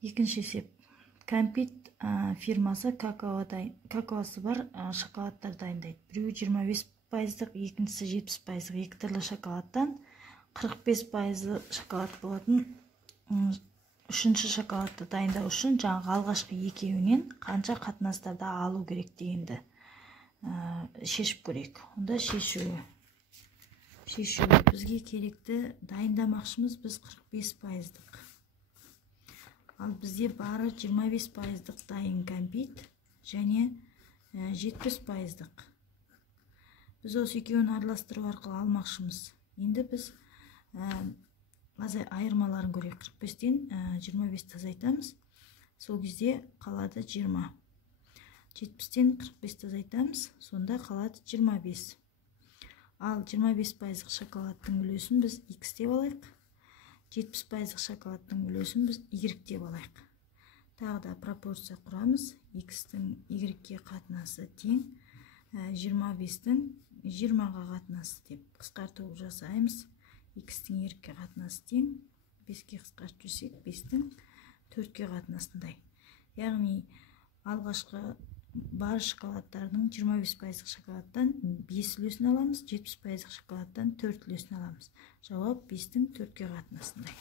Екінші есеп. Кәмпит фирмасы какаосы бар шоколадтар дайындайды. Біреуі 25%, екіншісі 70%. Екі түрлі шоколадтан 45% шоколад болатын үшінші шоколадты дайындау үшін жаңағы алғашқы екеуінен қанша қатынастарда алу керек дегенді шешіп көрейік. Онда шешу бізге керекті дайындамақшымыз біз 45%. Ал бізде бары 25%-дық дайын кәмпит және 70%-дық. Біз осы екеуін араластыру арқылы алмақшымыз. Енді біз айырмаларын көрейік. 45-тен 25 азайтамыз. Сол кезде қалады 20. 70-тен 45 азайтамыз. Сонда қалады 25. Ал 25%-дық шоколадтың үлесін біз X деп алайық. 70%-дық шоколадтың үлесін біз Y деп алайық. Тағы да пропорция құрамыз. X-тің Y-ге қатынасы тең 25-тің 20-ға қатынасы деп қысқарту жасаймыз. X-тің Y-ге қатынасы тең 5-ке қысқартып жүрсек 5-тің 4-ке қатынасындай. Яғни алғашқы бар шоколадтардың 25%-дық шоколадтан 5 үлесін аламыз, 70%-дық шоколадтан 4 үлесін аламыз. Жауап 5-тің 4-ке қатынасындай.